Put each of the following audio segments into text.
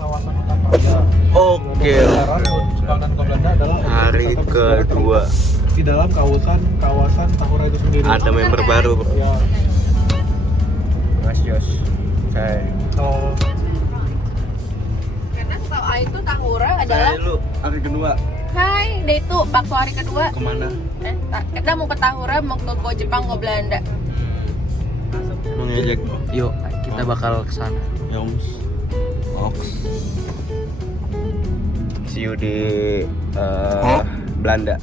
kawasan hutan Raya. Oke. Sepanjang ke Belanda adalah Hari kedua. di dalam kawasan Tahura itu sendiri. Ada member baru, bro. Ya, Mas Yos. Saya. kalau Karena setahu A itu Tahura adalah Lu hari kedua Hai, dia itu bakso hari kedua. kemana? Kita mau ke Tahura, mau ke Go Jepang, Go Belanda. Mau ngejek. Yuk, kita bakal ke sana. Yoms. Ox. See you di Belanda.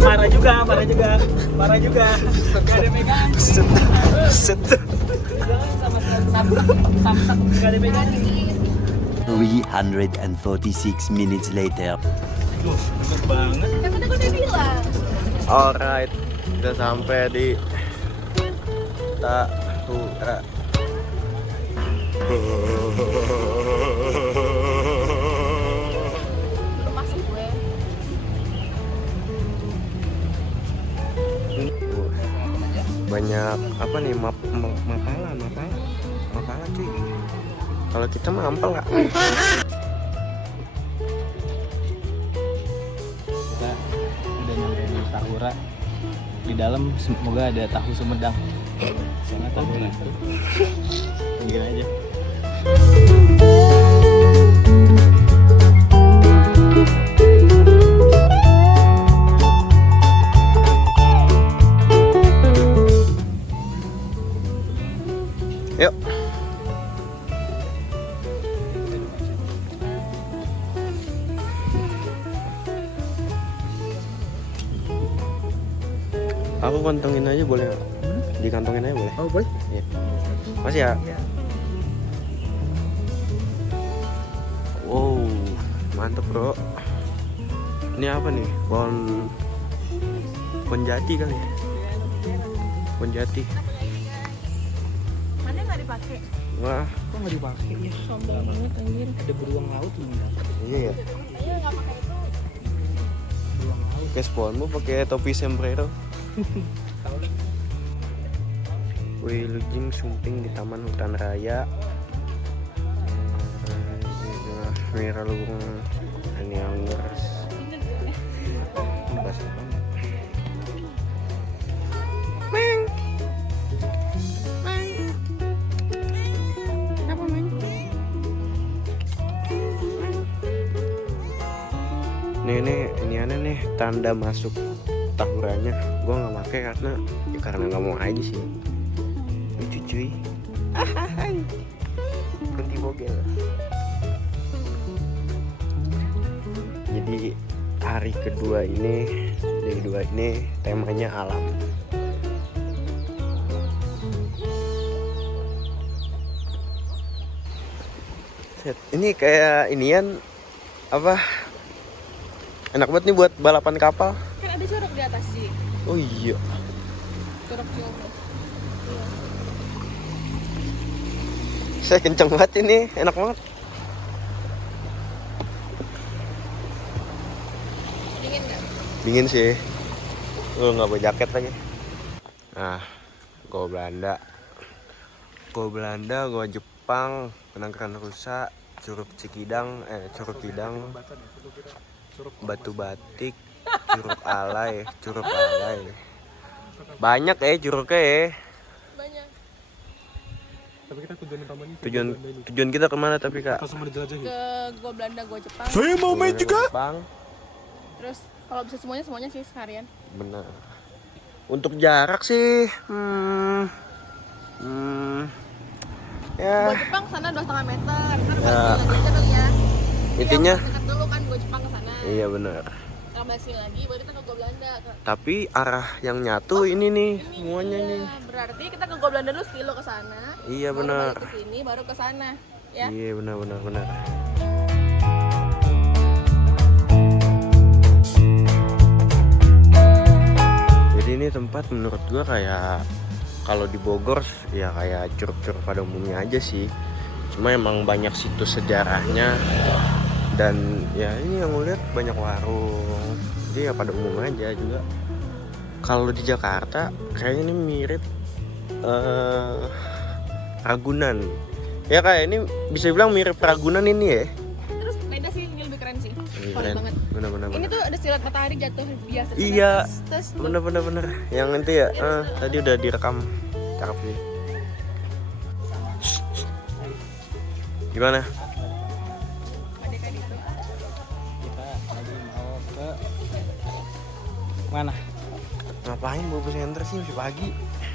Parah juga. Gak ada pegangan. Set. Gak ada pegangan. 346 minutes later. Loh, deket banget. Kan tadi aku udah bilang. Alright, udah sampai di Tahura. Rumah sih gue. Banyak apa nih mapala cuy. Kalau kita mah ampel nggak? Kita udah nyampe di Tahura. Di dalam semoga ada tahu Sumedang. Soalnya Tahura itu. Pinggir aja. Yuk. Aku kantongin aja boleh nggak? Dikantongin aja boleh? Oh, boleh. Iya. Masih ya? Wow, mantep bro. Ini apa nih? Pohon jati kali ya? Pohon jati. Mana nggak dipakai? Wah, Kok nggak dipakai ya? Sombong banget anjir. Ada beruang laut belum dapat. iya ya. Ayo nggak pakai itu. Beruang laut. Oke, spawnmu pakai topi sombrero. Wilujeng sumping di Taman Hutan Raya. Merah Lugung Aniangers. Bahasa apa? Meng. Apa Meng? Ini aneh nih tanda masuk Tahuranya. Gue nggak pakai karena nggak mau aja sih. Lucu cuy. Kunti bogel. Jadi hari kedua ini temanya alam. Set, ini kayak inian apa? Enak banget nih buat balapan kapal. Kan ada curug di atas sih. Oh iya. Curug Cilebut. Saya kenceng banget ini, enak banget. Dingin nggak? Dingin sih. Lu nggak bawa jaket lagi. Nah, gua Belanda, gua Jepang, Penangkaran Rusa, Curug Kidang, Batu Batik, Curug Alay. Banyak curugnya. Banyak. tapi kita tujuan utamanya Tujuan kita kemana tapi kak? kita semua dijelajahi. Ke Go Belanda, Go Jepang. Saya mau main juga. Jepang. Terus kalau bisa semuanya sih sekalian. Benar. Untuk jarak sih, ya. Go Jepang sana 2,5 meter. Ntar Ya. balik lagi aja kali ya. Intinya, Dekat dulu kan Go Jepang ke sana. iya benar. Kalau balik lagi baru kita ke Go Belanda. Tapi arah yang nyatu ini nih, semuanya Iya, nih. berarti kita ke Go Belanda dulu sekilo ke sana. Iya Baru benar. balik ke sini baru ke sana, ya. Iya benar. Jadi ini tempat menurut gua kayak kalau di Bogor ya kayak curug-curug pada umumnya aja sih. Cuma emang banyak situs sejarahnya Dan ya ini yang gue lihat banyak warung, jadi ya pada umum aja juga. Kalau di Jakarta kayaknya ini mirip Ragunan. Ya kayak ini bisa bilang mirip Ragunan ini ya. Terus beda sih, ini lebih keren sih. Iya, Keren banget. Bener. Ini tuh ada silat matahari jatuh biasa. Iya. Tes. Bener. Yang nanti ya, tadi udah direkam. Cakep nih. Gimana? Kita lagi mau ke mana? Ngapain bawa pesantren sih masih pagi?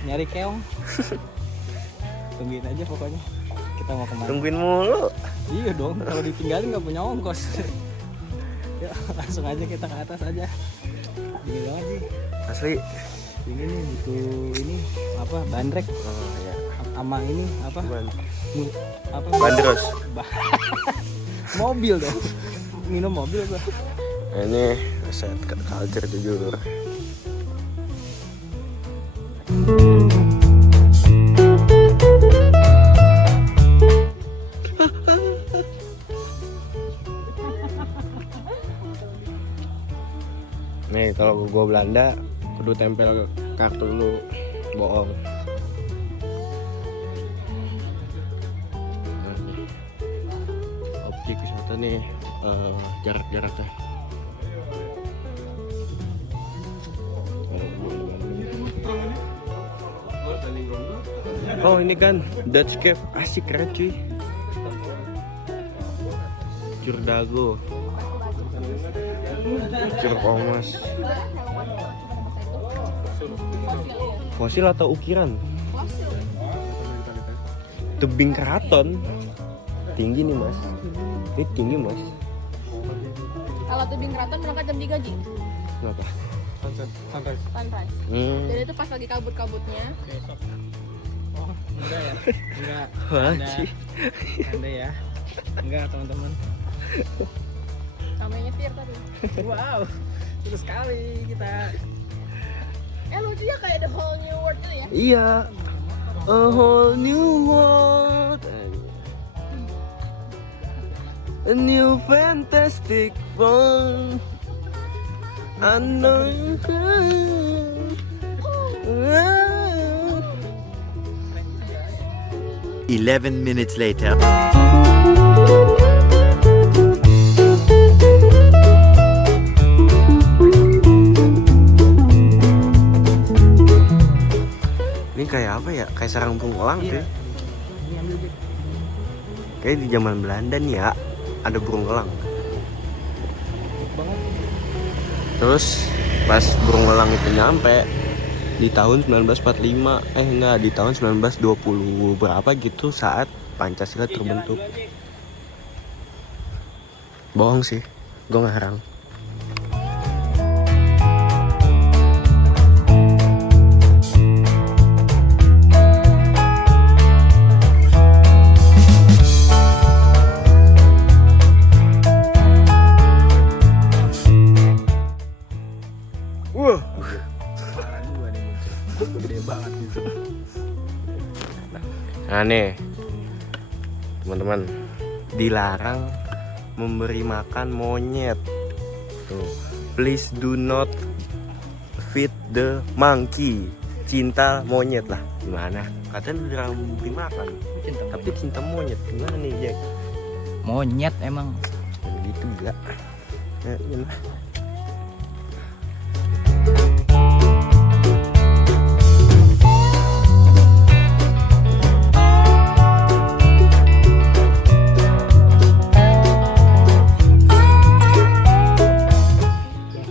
Nyari keong. Tungguin aja pokoknya. Kita mau kemana? Tungguin mulu. Iya dong, kalau ditinggalin nggak punya ongkos. Ya langsung aja kita ke atas aja. Dingin banget sih. Asli. Dingin nih, butuh ini apa? Bandrek. Oh ya. Sama ini apa? Apa? Bandros. Mobil dong. Minum mobil gua. Nah, ini set culture jujur. Nih kalau gua Belanda kudu tempel kartu dulu, bohong. Nah, nih. Objek wisata nih, jarak-jarak teh. Oh ini kan Dutch Cave, asik keren cuy. Curdago, Curug Omas. Fosil atau ukiran? Tebing keraton. Tinggi nih mas. Ini tinggi mas. Kalau tebing keraton berangkat jam 3 Ji. Kenapa? Sunrise. Sunrise. Dan itu pas lagi kabut-kabutnya. Oh, enggak ya? Enggak. Wah, Anda ya. Enggak, teman-teman. Sama yang nyetir tadi. Wow. Terus sekali kita. Lucu ya kayak the whole new world gitu ya. Iya. A whole new world. A new fantastic world. I know you can. 11 minutes later. Ini kayak apa ya? Kayak sarang burung elang tuh. Kayak di zaman Belanda nih ya, ada burung elang. Terus pas burung elang itu nyampe di tahun 1945, enggak, di tahun 1920 berapa gitu saat Pancasila terbentuk. Bohong sih, gue ngarang. Gede banget gitu. Nah nih teman-teman, dilarang memberi makan monyet tuh. Please do not feed the monkey. Cinta monyet lah. Gimana? Katanya dilarang memberi makan, tapi cinta monyet. Gimana nih Jack? Monyet emang. Gitu juga. Ya, gimana?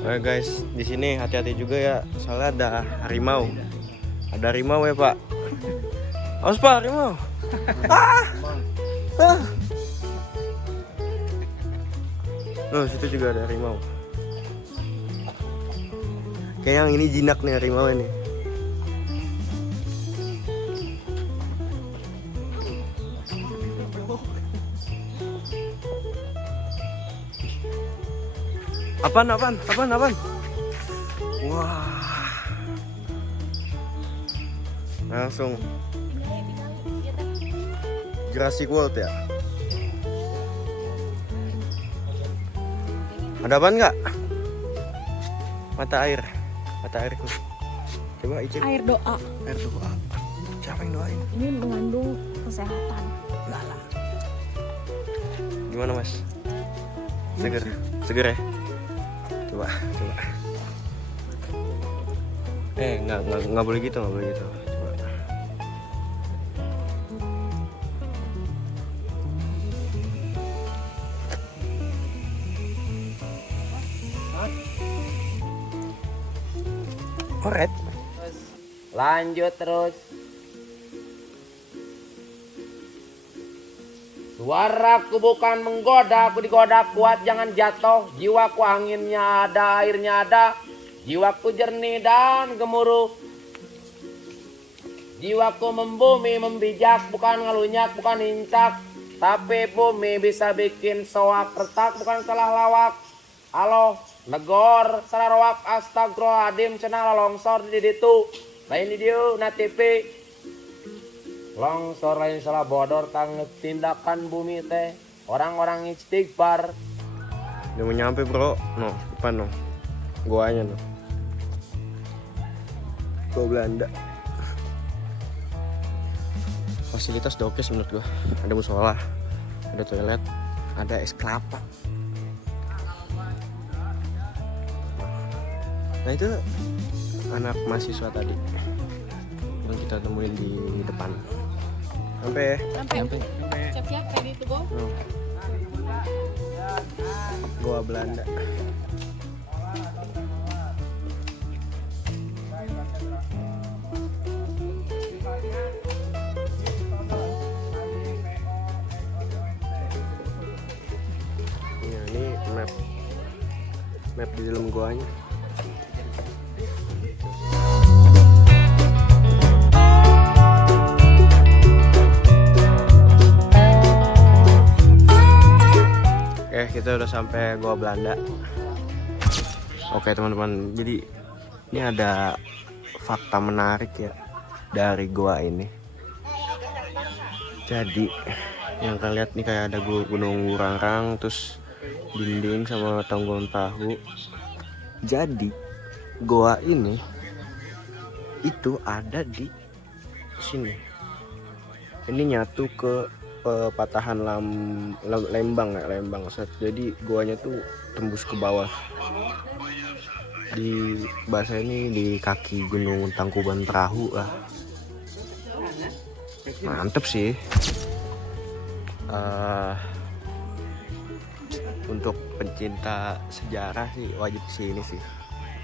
Nah guys, di sini hati-hati juga ya, soalnya ada harimau. Ada harimau ya Pak. Awas Pak, harimau. Oh, situ juga ada harimau. Kayak yang ini jinak nih harimau ini. Apaan? Wah. Langsung Jurassic World ya. Ada apaan nggak? Mata air nih. Coba icip. Air doa. Air doa. Siapa yang doain? Ini mengandung kesehatan. Lala. Gimana mas? Seger ya? Coba. Nggak boleh gitu, Coba. Alright. Lanjut terus. Suaraku bukan menggoda, aku digoda kuat jangan jatuh. Jiwaku anginnya ada, airnya ada. Jiwaku jernih dan gemuruh. Jiwaku membumi, membijak, bukan ngelunyak, bukan hincak. Tapi bumi bisa bikin soak, retak bukan salah lawak. Halo, negor, salah roak, astagfirullahaladzim, cenah longsor di ditu. Lain di dieu, na TV. Longsor lain salah bodor, tanggung tindakan bumi teh. Orang-orang istighfar. Udah mau nyampe bro, no, depan no. Goanya no. Gua Belanda. Fasilitas udah oke sih menurut gua. Ada musola, ada toilet, ada es kelapa. Nah itu anak mahasiswa tadi yang kita temuin di depan. Sampai. Siap-siap, ready to go. Goa Belanda. Ya, ini map di dalam goanya. Kita udah sampai Goa Belanda. Oke teman-teman, jadi ini ada fakta menarik ya dari goa ini. Jadi yang kalian lihat nih kayak ada gunung Burangrang, terus dinding sama tanggungan tahu. Jadi goa ini itu ada di sini. Ini nyatu ke patahan Lembang. Jadi goanya tuh tembus ke bawah. Di bahasa ini di kaki Gunung Tangkuban Perahu lah. Mantep sih. Untuk pencinta sejarah sih wajib sini sih.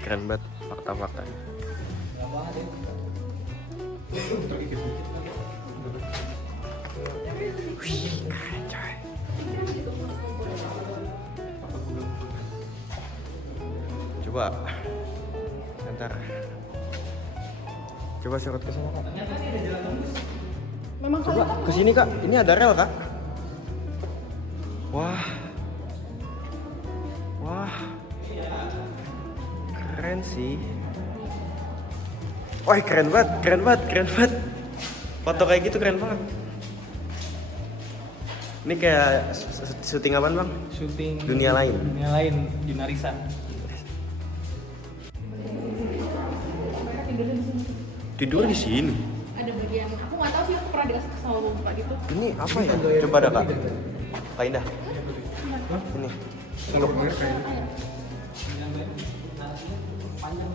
Keren banget fakta-faktanya. Coba ntar coba serut ke sana kak. Memang Coba ke sini kak, ini ada rel kak. Wah keren sih. Wah keren banget. Foto kayak gitu keren banget. Ini kayak syuting apaan bang? Syuting Dunia lain di Narisa. Tidur di sini. ada bagian, aku nggak tahu sih, aku pernah dikasih sama buka gitu. Ini apa ya? Coba ada kak. Kak Indah. Ini.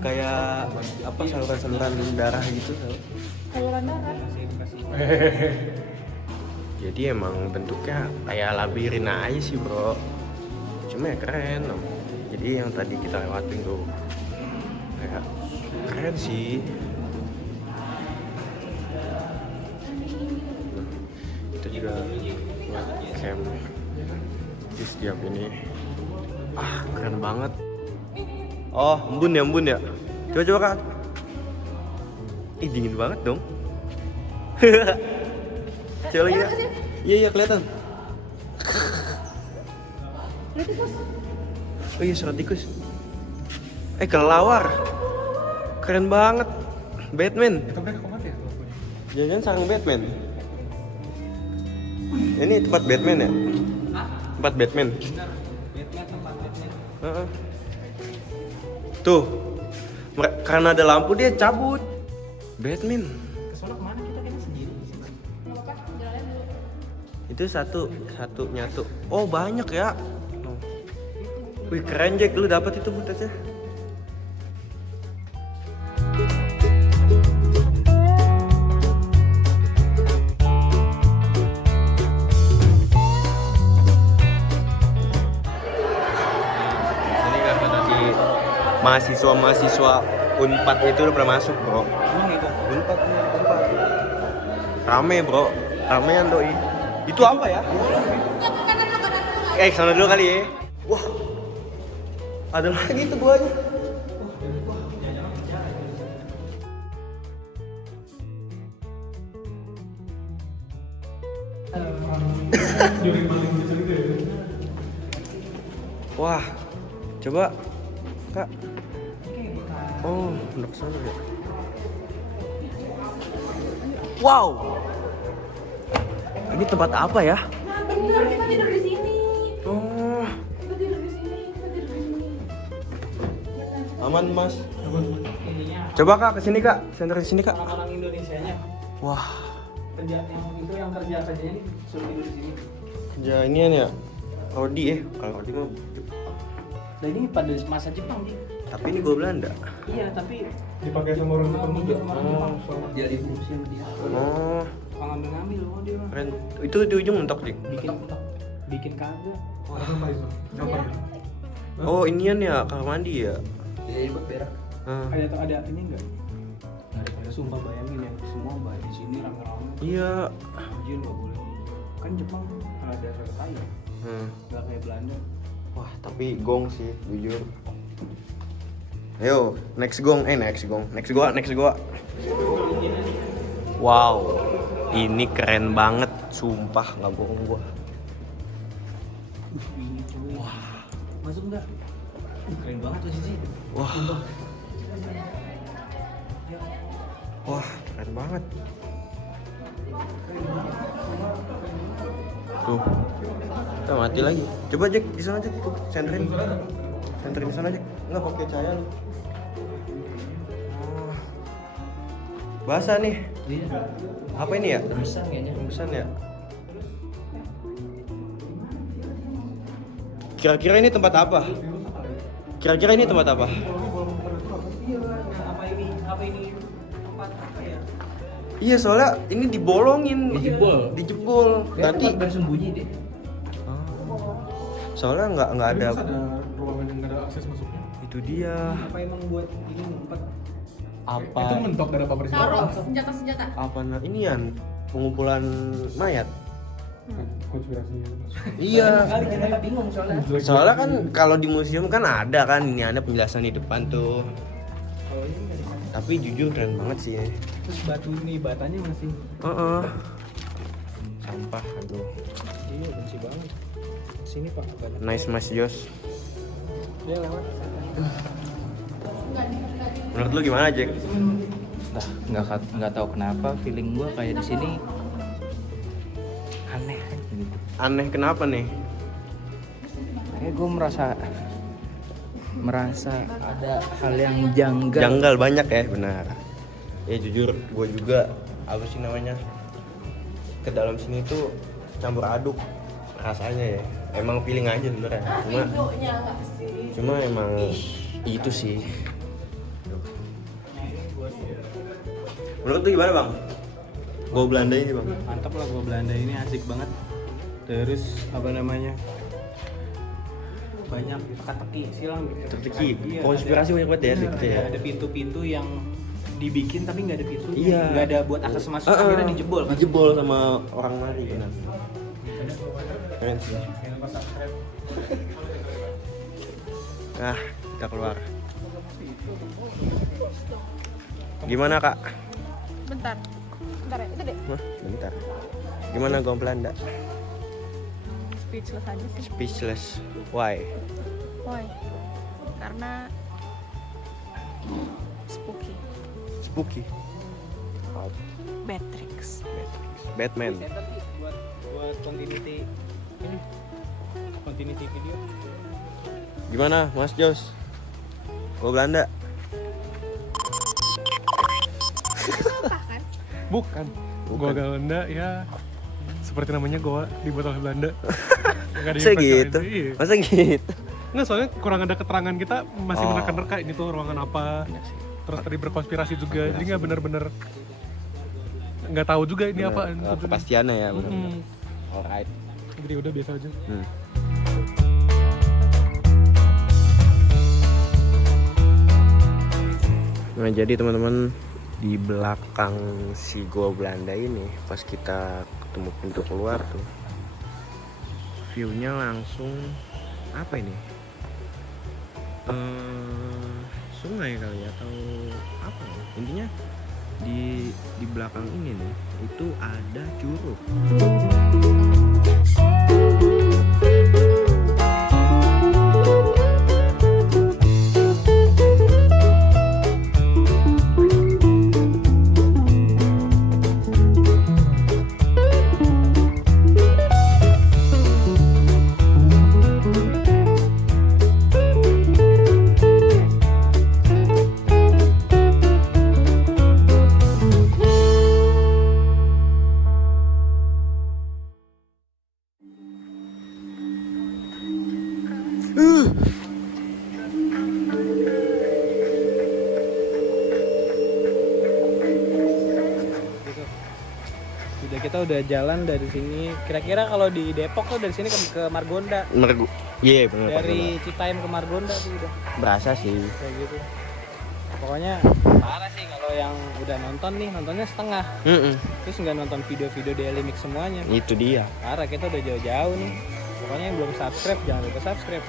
Kayak apa saluran darah gitu. Saluran darah. Jadi emang bentuknya kayak labirin aja sih bro. Cuma ya keren. Jadi yang tadi kita lewatin tuh kayak keren sih. Kita juga buat camp di setiap ini. Keren banget. Oh embun ya. Coba kak. Ih dingin banget dong. Coba lagi kak. Iya kelihatan. Oh iya surat tikus. Kelelawar. Keren banget. Batman. Kita mereka kemana ya? Jangan sarang Batman. Ini tempat Batman ya? Tempat Batman. Heeh. Tuh, karena ada lampu dia cabut. Batman. Kesono kemana kita kan sendiri di sini. Itu satu nyatu. Oh banyak ya. Oh. Wih keren Jack, lu dapat itu footage-nya. Ini kan tadi mahasiswa Unpad itu udah pernah masuk bro. Unpad. Rame bro, ramean doi. Itu apa ya? Sana dulu kali ya. Wah, ada lagi tuh guanya. Wah, coba kak. Oh, udah kesana ya. Wow, ini tempat apa ya? Bener, kita tidur di sini. Oh, Kita tidur di sini. aman mas. Coba kak kesini kak, center di sini kak. Orang-orang Indonesianya Wah, kerjanya nih suruh tidur di sini. kerja inian ya, Rodi kalau Rodi mah. Dan ini pada masa Jepang dia. Tapi ini gua Belanda. Iya, tapi Dipakai sama orang Jepang juga. sama orang Jepang. Dia dibunuh sama dia. Oh, Tukang ngambil oh dia mah. keren. Itu di ujung mentok dik. Bikin kagak. Apa itu? Apa ya? Oh inian ya, kamar mandi ya. Iya, buat berak. Ah, Ada ini enggak? Daripada sumpah bayangin ya, semua bayar di sini rame-rame. iya. Anjir enggak boleh. Kan Jepang ada kaya. Enggak kayak Belanda. Wah tapi gong sih, jujur. Ayo, next gong. Next gua. Wow, ini keren banget, sumpah nggak bohong gua. Ini cuy. Wah, masuk enggak? Keren banget tuh sih. Wah, keren banget. Tuh, kita mati lagi. Coba Jack di sana Jack, tuh senterin di sana Jack. Nggak pakai cahaya lu. Oh. Basah nih. Apa ini ya? Bisa kayaknya. Rembusan ya. Kira-kira ini tempat apa? Apa ini? Tempat apa ya? Iya soalnya ini dibolongin. Dijebol. Nanti bersembunyi deh. soalnya nggak ada. Terus ada ruangan yang nggak ada akses masuknya. Itu dia. Apa emang buat ini ngumpet? Apa? Itu mentok dari apa presiden? Taruh senjata-senjata. Apa inian pengumpulan mayat? Konspirasinya. Iya. Kali kita bingung soalnya. Soalnya kan kalau di museum kan ada kan ini ada penjelasan di depan tuh. Kalau ini nggak dikasih. Tapi jujur keren banget sih. Terus batu ini batanya masih. Sampah aduh. Iya, benci banget. Sini Pak, banyak. Nice Mas Jos. Dia lewat. Menurut lu gimana Jack? Nggak tahu kenapa feeling gua kayak di sini aneh gitu. Aneh kenapa nih? Kayak gua merasa ada hal yang janggal. Janggal banyak ya, benar. Ya jujur, gue juga apa sih namanya ke dalam sini tuh campur aduk rasanya ya. Emang feeling aja sebenarnya. Videonya nggak sih? Cuma emang itu sih. Menurut lu gimana bang? Gua Belanda ini bang. Mantap lah gua Belanda ini asik banget. Terus apa namanya? Banyak teka-teki silang gitu. Teka-teki. Iya, Konspirasi banyak banget ya ada, gitu ya. ada pintu-pintu yang dibikin tapi nggak ada pintunya. Iya. Nggak ada buat akses masuk, akhirnya dijebol kan. Dijebol sama orang mari benar. Keren sih. Nah, kita keluar. Gimana kak? Bentar ya, itu deh. Hah, bentar. Gimana gua Belanda? Speechless aja sih. Speechless. Why? Why? Karena spooky. Spooky. Matrix. Batman. Buat continuity ini, continuity video. Gimana Mas Jos? Gua Belanda. Bukan. Goa Belanda ya seperti namanya goa dibuat oleh Belanda. Nggak ada Masa yang gitu? iya. Masa gitu? Nggak, soalnya kurang ada keterangan, kita masih menerka-nerka ini tuh ruangan apa. Terus tadi berkonspirasi juga, jadi nggak benar-benar nggak tahu juga ini apa. Kepastiannya ya benar. Alright. Jadi udah biasa aja. Nah jadi teman-teman, di belakang si Goa Belanda ini pas kita ketemu pintu keluar tuh, view-nya langsung apa ini? Sungai kali ya atau apa ya? Intinya di belakang ini nih itu ada curug. Kita udah jalan dari sini. Kira-kira kalau di Depok tuh dari sini ke Margonda. Iya benar. Dari Citayam ke Margonda tuh udah. Berasa sih. Kayak gitu. Pokoknya parah sih kalau yang udah nonton nih, nontonnya setengah. Terus nggak nonton video-video Daily Mix semuanya. Itu dia. Parah, kita udah jauh-jauh nih. Pokoknya yang belum subscribe jangan lupa subscribe.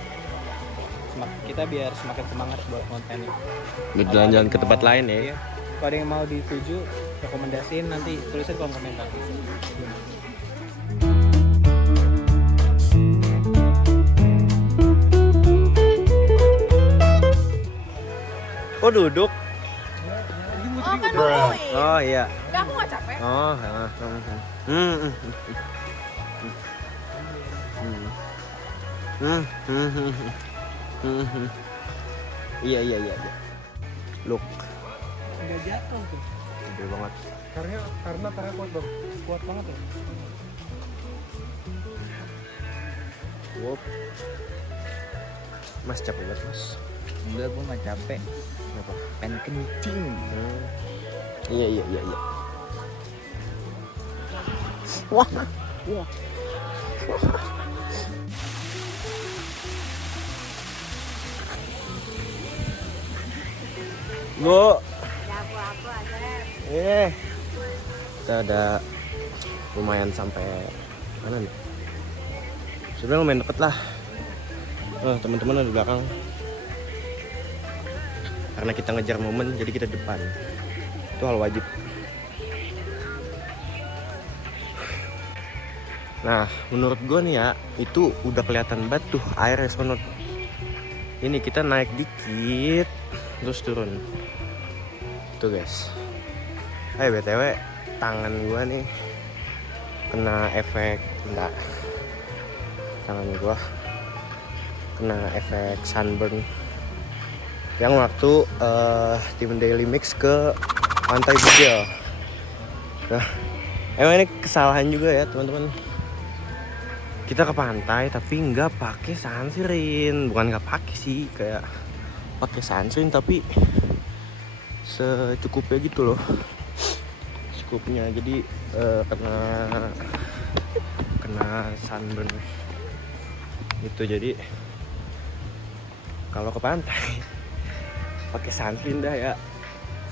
Kita biar semakin semangat buat kontennya. Jalan-jalan ke tempat lain ya. Iya. Kalau ada yang mau dituju, rekomendasiin nanti tulisnya di kolom komentar. Oh duduk. Oh kan nungguin. Oh iya. Enggak, aku nggak capek. Oh. Iya. Look. Nggak jatuh tuh. Gede banget. Karena kuat dong. Kuat banget loh. Wop. Mas capek banget mas. Enggak, gue nggak capek. Kenapa? Pengen kencing. Iya. Wah. Bu. Kita ada lumayan sampai mana nih? Sebenarnya lumayan deket lah. Teman-teman ada di belakang. Karena kita ngejar momen, jadi kita depan. Itu hal wajib. Nah, menurut gue nih ya, itu udah kelihatan banget tuh airnya sonot. Ini kita naik dikit, terus turun. Tuh guys. BTW, tangan gue nih kena efek, enggak. Tangan gue kena efek sunburn. Yang waktu tim Daily Mix ke Pantai Bugel. Nah, emang ini kesalahan juga ya teman-teman. Kita ke pantai tapi nggak pakai sunscreen. Bukan nggak pakai sih, kayak pakai sunscreen tapi secukupnya gitu loh. Secukupnya, jadi kena sunburn itu. Jadi kalau ke pantai pakai sunscreen dah ya,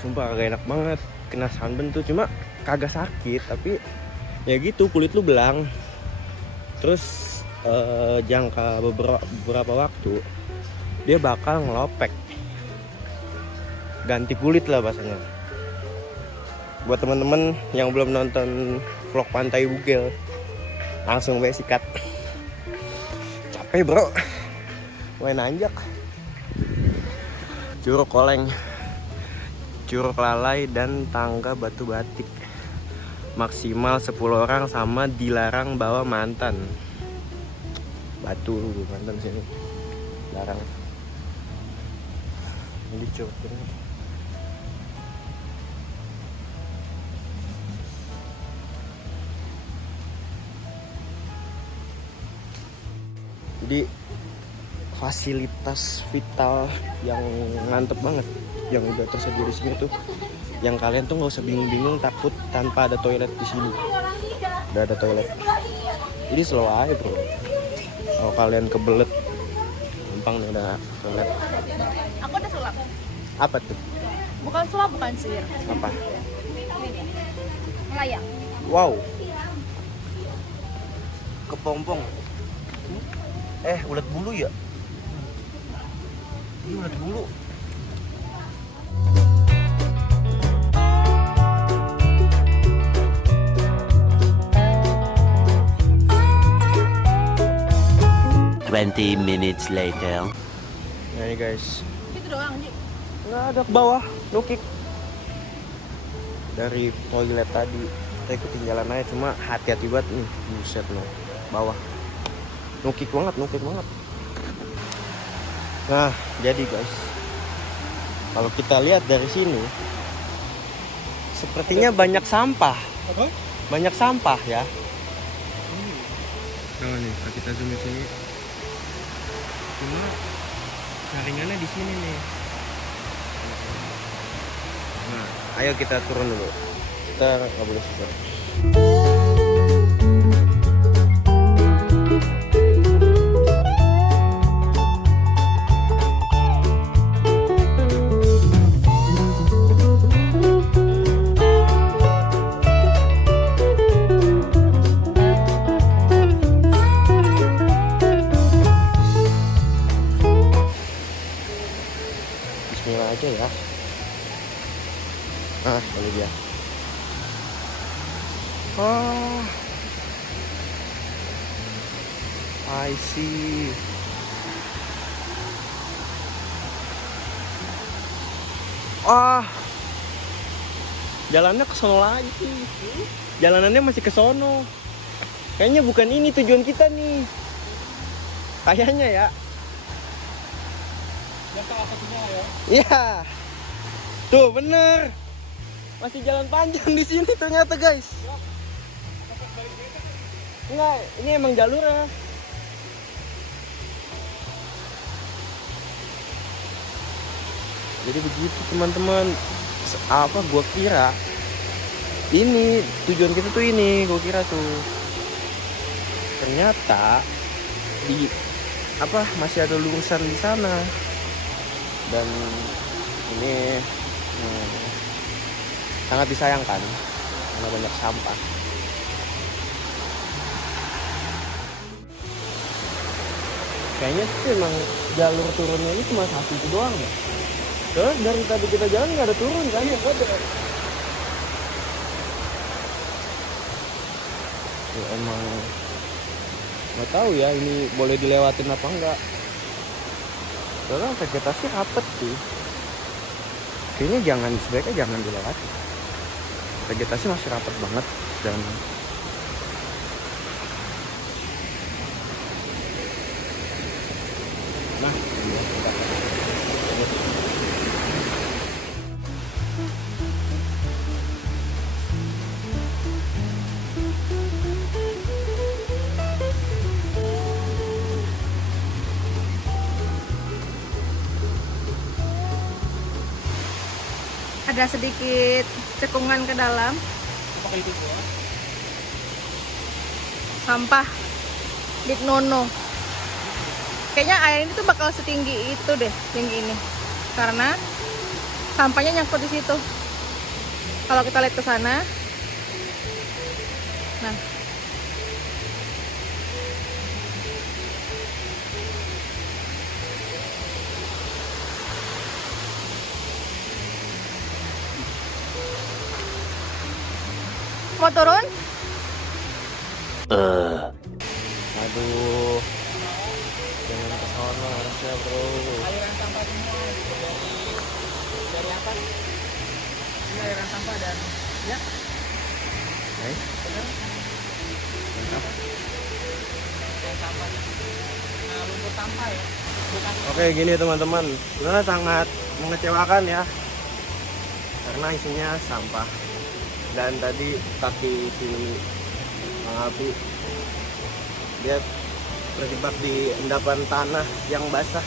sumpah kagak enak banget. Kena sunburn tuh cuma kagak sakit, tapi ya gitu kulit lu belang. Terus jangka beberapa waktu dia bakal ngelopek, ganti kulit lah bahasanya. Buat teman-teman yang belum nonton vlog Pantai Bugel, langsung gue sikat. Capek bro, gue nanjak. Curug Koleng, Curug Lalai, dan tangga batu batik. Maksimal 10 orang sama dilarang bawa mantan. Batu mantan sini. Jarang. Ini curugnya. Jadi fasilitas vital yang mantep banget yang udah tersedia di sini tuh, yang kalian tuh nggak usah bingung-bingung takut tanpa ada toilet di sini. Udah ada toilet, jadi slow aja bro. Kalau kalian kebelet, gampang nih ada toilet. Aku ada sulap. Apa tuh? Bukan sulap, bukan sihir. Apa? Melayang. Wow, kepompong. Ulat bulu ya? Ini ulat bulu. Minutes later. Nah ini guys, Itu doang, Ji. nggak ada ke bawah, no kick. Dari toilet tadi kita ikutin jalan aja, cuma hati-hati banget nih, buset no, bawah. No kick banget, no kick banget. Nah, jadi guys, kalau kita lihat dari sini, sepertinya banyak sampah. Apa? Banyak sampah ya. Nah nih, kalau kita zoom di sini, cuma saringannya di sini nih. Nah, ayo kita turun dulu. Kita nggak boleh susah. Bismillah aja ya. Ah, ini dia. Oh, I see. Jalannya ke sono lagi. Jalanannya masih ke sono. Kayaknya bukan ini tujuan kita nih. Kayaknya ya. Yang salah satunya ya. Iya. Tuh bener. Masih jalan panjang di sini ternyata guys. Enggak, ini emang jalurnya. Jadi begitu teman-teman. Apa gua kira ini tujuan kita tuh ini, gua kira tuh. Ternyata di apa masih ada lurusan di sana. Dan ini sangat disayangkan karena banyak sampah. Kayaknya sih emang jalur turunnya ini cuma satu itu doang ya. Terus dari tadi kita jalan nggak ada turun kan? Iya, ada. Ya, emang nggak tahu ya ini boleh dilewatin apa enggak. Karena vegetasi rapet sih. Kayaknya sebaiknya jangan dilewati. Vegetasi masih rapat banget dan Ada sedikit cekungan ke dalam. Sampah Big Nono. Kayaknya air ini tuh bakal setinggi itu deh, tinggi ini. Karena sampahnya nyangkut di situ. Kalau kita lihat ke sana. Nah. Mau turun? aduh, jangan ke sono harusnya bro. Aliran sampah semua dari atas. Ini aliran sampah dan ya. Mantap. Yang sampah. Nah, lumpur sampah ya. Oke gini teman-teman, sebenarnya sangat mengecewakan ya, karena isinya sampah. Dan tadi kaki si Bang Alpi dia terjebak di endapan tanah yang basah.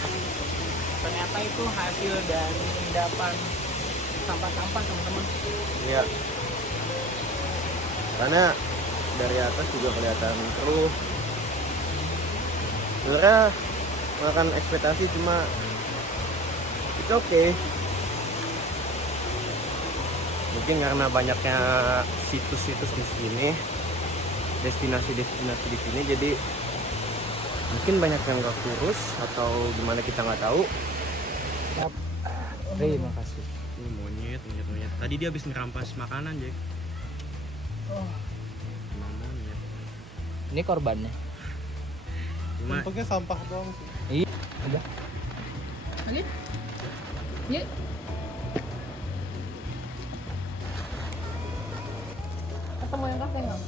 Ternyata itu hasil dari endapan sampah-sampah teman-teman. Iya. Karena dari atas juga kelihatan keruh. Sebenarnya makan ekspektasi cuma it's okay. Mungkin karena banyaknya situs-situs di sini, destinasi-destinasi di sini, jadi mungkin banyak yang gak kurus atau gimana kita nggak tahu. Terima kasih. Monyet. Tadi dia habis ngerampas makanan, Jack. Monyet. Ini korbannya. Cuma Bentuknya sampah doang sih. Iya. Lagi? Yuk. Ketemu yang kafe nggak?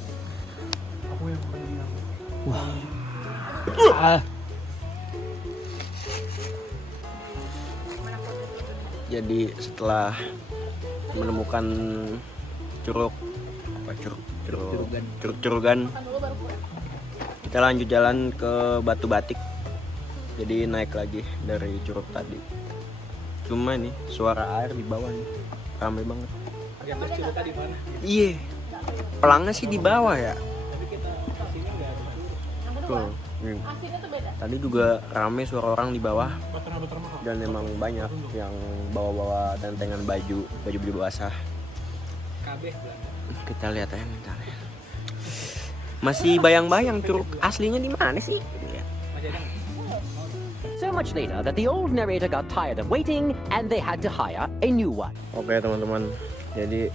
Aku yang menang. Ah, jadi setelah menemukan curug curugan, Makan dulu baru pulang. kita lanjut jalan ke Batu Batik. Jadi naik lagi dari curug tadi. Cuma nih suara air di bawah nih ramai banget. Iya, pelangnya sih di bawah ya. Tuh, nih. Asinnya tuh beda. Tadi juga rame suara orang di bawah. Bater mahal. Dan emang banyak yang bawa-bawa tentengan baju basah. Kita lihat aja bentar ya. Masih bayang-bayang curug aslinya di mana sih? So much later that the old narrator got tired of waiting and they had to hire a new one. Oke teman-teman, jadi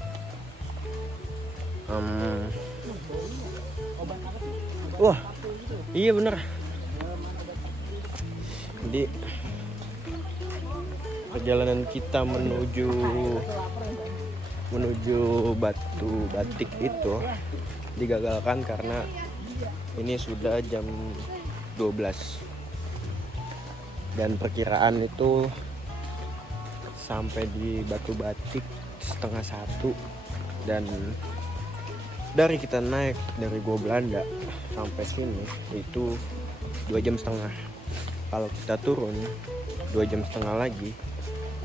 wah iya bener. Jadi perjalanan kita menuju Batu Batik itu digagalkan karena ini sudah jam 12 dan perkiraan itu sampai di Batu Batik 12:30, dan dari kita naik dari Gua Belanda sampai sini itu 2,5 jam. Kalau kita turun 2,5 jam lagi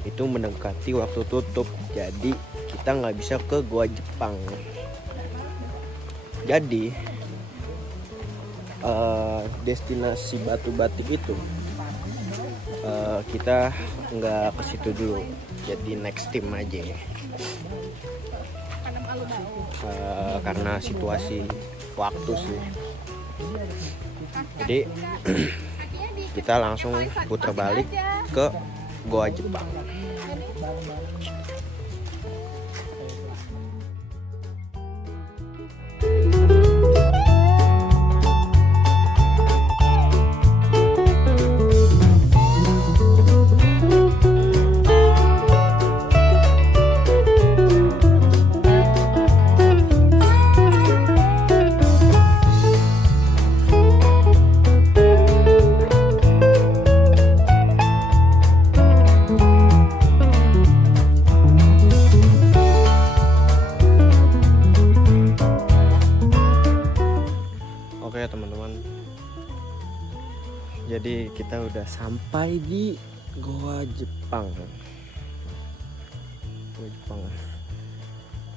itu mendekati waktu tutup, jadi kita nggak bisa ke Gua Jepang. Jadi destinasi Batu Batik itu kita nggak ke situ dulu, jadi next time aja. Karena situasi waktu sih, jadi kita langsung putar balik ke Goa Jepang. Oke teman-teman, jadi kita udah sampai di Goa Jepang.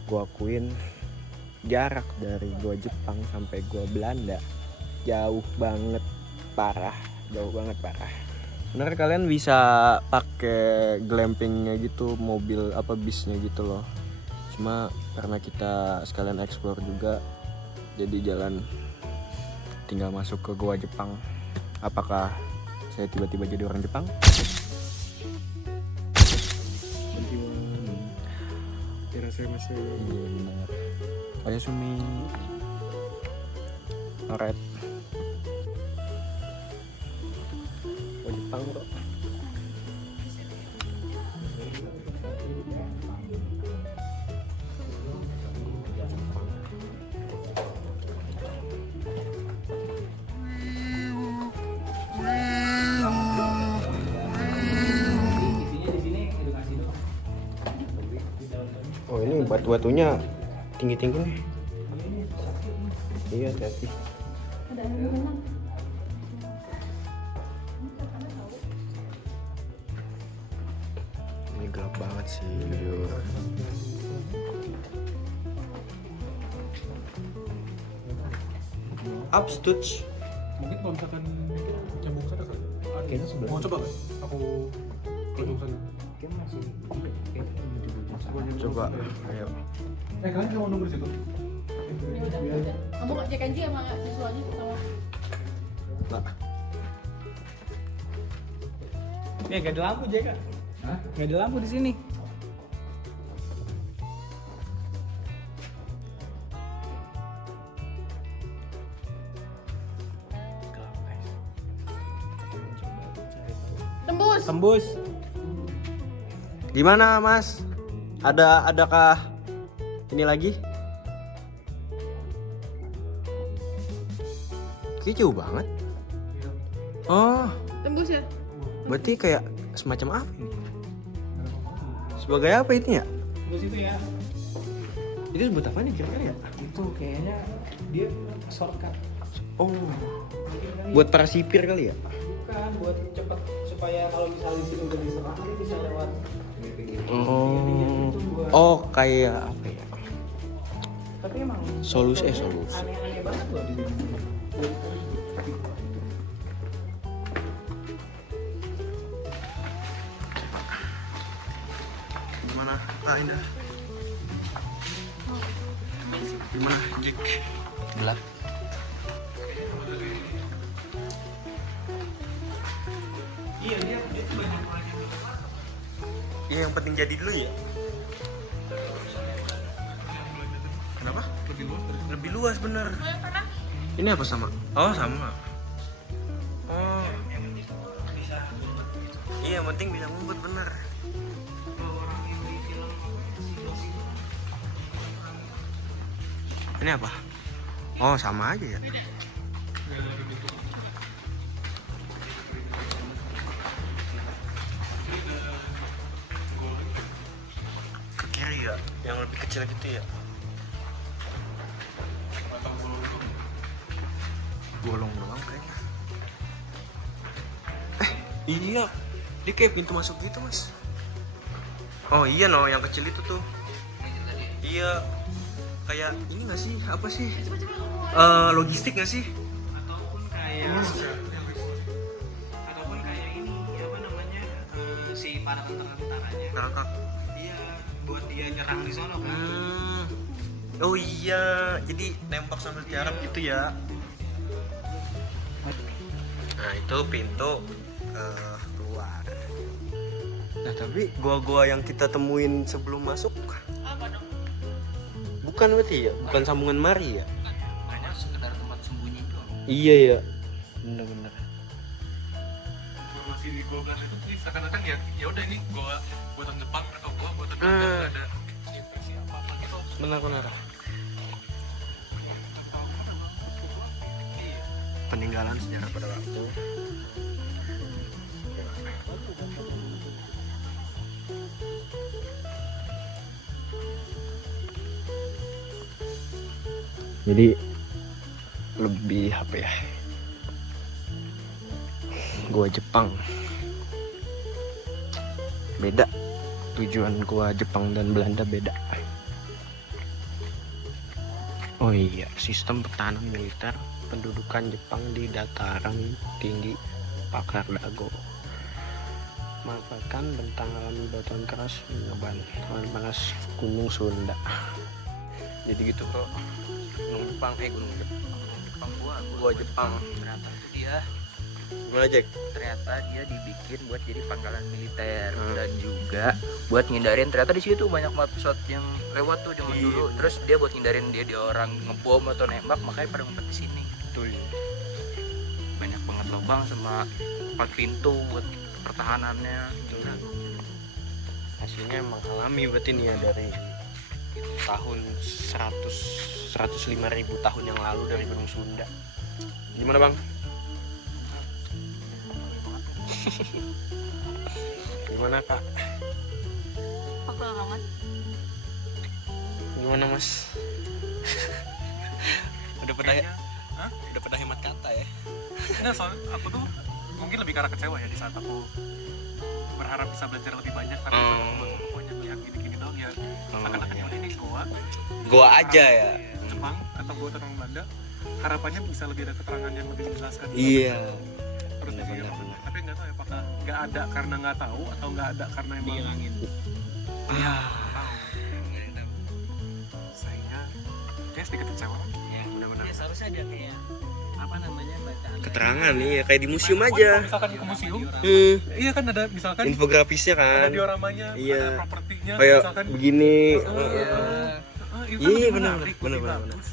Gua akuin jarak dari Goa Jepang sampai Goa Belanda jauh banget parah. Bener kalian bisa pakai glampingnya gitu, mobil apa bisnya gitu loh. Cuma karena kita sekalian explore juga, jadi jalan tinggal masuk ke Goa Jepang. Apakah saya tiba-tiba jadi orang Jepang? Masih. Iya benar. Ayo Sumi. Alright. Goa Jepang bro. ini batu-batunya tinggi-tinggi nih. Iya, hati-hati. Ini gelap banget sih, jujur. Upstuts. Mungkin kalau misalkan nyambung sana kan? Kayaknya sebelah. Mau coba kan? Aku nyambung sana. Coba, ayo. Kalian mau nunggu di situ? Kamu nggak cek aja sama siswanya sama. Ya gak ada lampu Jeka. Hah? Gak ada lampu di sini. Tembus. Tembus. Gimana, Mas? Adakah ini lagi? Kayaknya jauh banget. Oh, Tembus ya? berarti kayak semacam apa ini? Sebagai apa itu ya? Tembus itu ya. Itu sebut apa nih kira-kira ya? Itu kayaknya dia shortcut. Oh, buat para sipir kali ya? Bukan buat cepet supaya kalau misalnya di situ udah diserang dia bisa lewat. Oh, kayak apa ya? Tapi emang Solusi. aneh-aneh banget loh di sini. Gimana? Indah. Gimana, Jack? Gelap. Iya, yang penting jadi dulu ya. Kenapa? Lebih luas bener. Ini apa sama? Oh, sama. Oh. Iya, yang penting bisa ngumpet bener. Ini apa? Oh, sama aja ya. Ke kiri ya, yang lebih kecil gitu ya. Bolong doang kayaknya. Iya, dia kayak pintu masuk gitu, Mas. Oh iya, no, yang kecil itu tuh. Iya, kayak ini nggak sih? Apa sih? Logistik nggak sih? Ataupun kayak ini apa namanya si para tentara-tentaranya. Perangkap. Iya, buat dia nyerang di sono kan. Oh iya, jadi nembak sambil tiarap gitu ya. Nah itu pintu keluar. Nah tapi gua-gua yang kita temuin sebelum masuk Apa dong? bukan berarti ya? Bukan sambungan mari ya? Hanya sekedar tempat sembunyi doang. Iya ya, bener-bener. Informasi di gua Belanda itu sih seakan-akan ya udah ini gua buatan Jepang atau gua buatan Belanda nggak ada impresi apa gitu. Benar-benar. Peninggalan sejarah pada waktu. Jadi lebih apa ya? Gua Jepang. Beda. Tujuan gua Jepang dan Belanda beda. Oh iya, sistem pertahanan militer pendudukan Jepang di dataran tinggi Pakar Dago. Manfaatkan bentang alam batuan keras mengeban awan panas Gunung Sunda. Jadi gitu bro. Gunung Jepang, Gunung Jepang gua Jepang. Ternyata itu dia. Gimana Jack? Ternyata dia dibikin buat jadi pangkalan militer dan juga buat ngindarin, ternyata di situ banyak banget pesawat yang lewat tuh zaman dulu. Terus dia buat ngindarin dia orang ngebom atau nembak, makanya pada ngumpet di sini. Betul. Banyak banget lubang sama 4 pintu buat pertahanannya. Hasilnya emang alami berarti nih ya, dari tahun 105.000 tahun yang lalu dari Gunung Sunda. Gimana bang? Gimana kak? Pegel banget. Gimana Mas? udah pada hemat kata ya? Nah, soalnya aku tuh mungkin lebih karena kecewa ya di saat aku berharap bisa belajar lebih banyak tapi pokoknya lihat gini-gini dong ya. Seakan-akan ya ini Goa aja ya. Jepang atau gua tentang Belanda, harapannya bisa lebih ada keterangan yang lebih menjelaskan. Iya. Terus Benar. tapi nggak tahu ya apakah nggak ada karena nggak tahu atau nggak ada karena emang dihilangin. Iya. Sayangnya kayak sedikit kecewa. Ya, benar-benar. Ya, seharusnya ada kayak apa namanya bacaan. Keterangan nih ya kayak di museum Kalau aja. misalkan ke museum, iya kan ada misalkan Infografisnya ada kan. dioramanya, Iya. ada propertinya, Kayak misalkan begini. itu Iya, lebih benar, menarik, benar, lebih benar. bagus,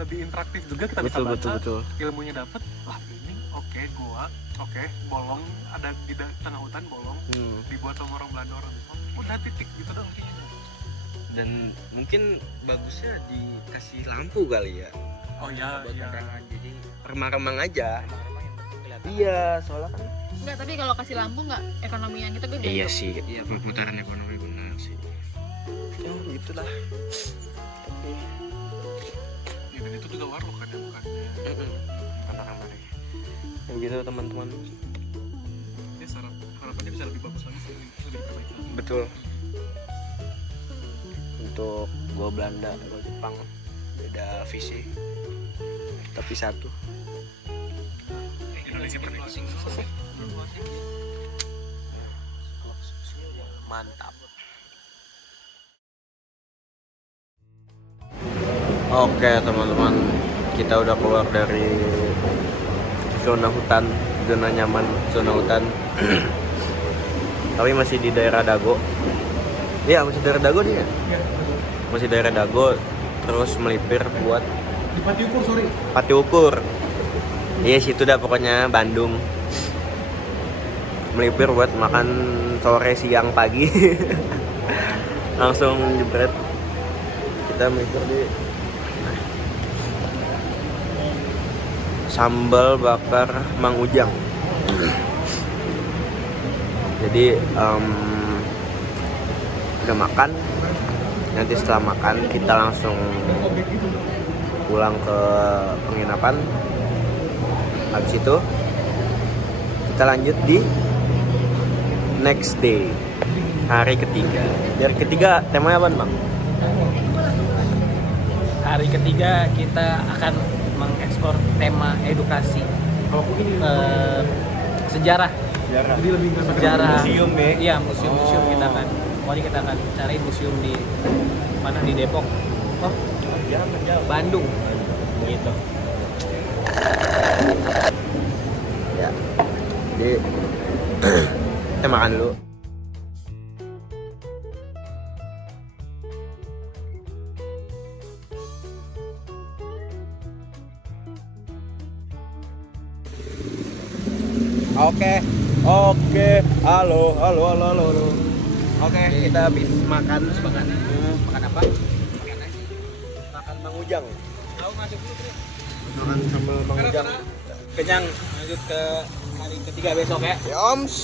lebih interaktif juga kita bisa Betul, baca, betul. ilmunya dapat. Lah ini gua, bolong ada di tengah hutan bolong, dibuat sama orang Belanda orang Jepang, udah titik gitu dong intinya. Dan mungkin bagusnya dikasih lampu kali ya. Oh iya, buat iya. penerangan. Jadi Remang-remang aja. remang-remang yang kelihatan. Iya, soalnya kan. Enggak, tapi kalau kasih lampu nggak ekonomian kita gede. Iya sih, pemutaran ekonomi benar sih. Ya gitulah. Ya, dan itu juga warlock kan ya, bukannya tantangan dari. Ya gitu teman-teman. Ya harapannya bisa lebih bagus lagi, lebih diperbaiki lagi. Betul. Untuk gua Belanda, gua Jepang beda visi. Tapi satu. Indonesia merdeka. Mantap. Oke teman-teman, kita udah keluar dari zona hutan, zona nyaman, zona hutan. Tapi masih di daerah Dago. Iya, masih daerah Dago nih ya? Masih daerah Dago, terus melipir buat Di Pati Ukur, sorry. Pati Ukur. Iya situ dah pokoknya Bandung. Melipir buat makan sore, siang, pagi. Langsung jebret. Kita melipir di sambal bakar Mang Ujang. Jadi udah makan. Nanti setelah makan kita langsung pulang ke penginapan. Habis itu kita lanjut di next day, hari ketiga. Hari ketiga temanya apa Bang? Hari ketiga kita akan mengeksplor tema edukasi. Sejarah. Jadi lebih Sejarah. Museum ya? Iya, museum kita akan. Pokoknya kita akan cari museum di mana, di Depok. Bandung. Begitu. Ya. Jadi kita makan dulu. Oke. Halo. Oke, kita habis makan. Makan apa? Makan Mang Ujang. Tahu masuk dulu, Tri. Makan sambal Mang Ujang. Kenyang, lanjut ke hari ketiga besok ya. Ya Oms.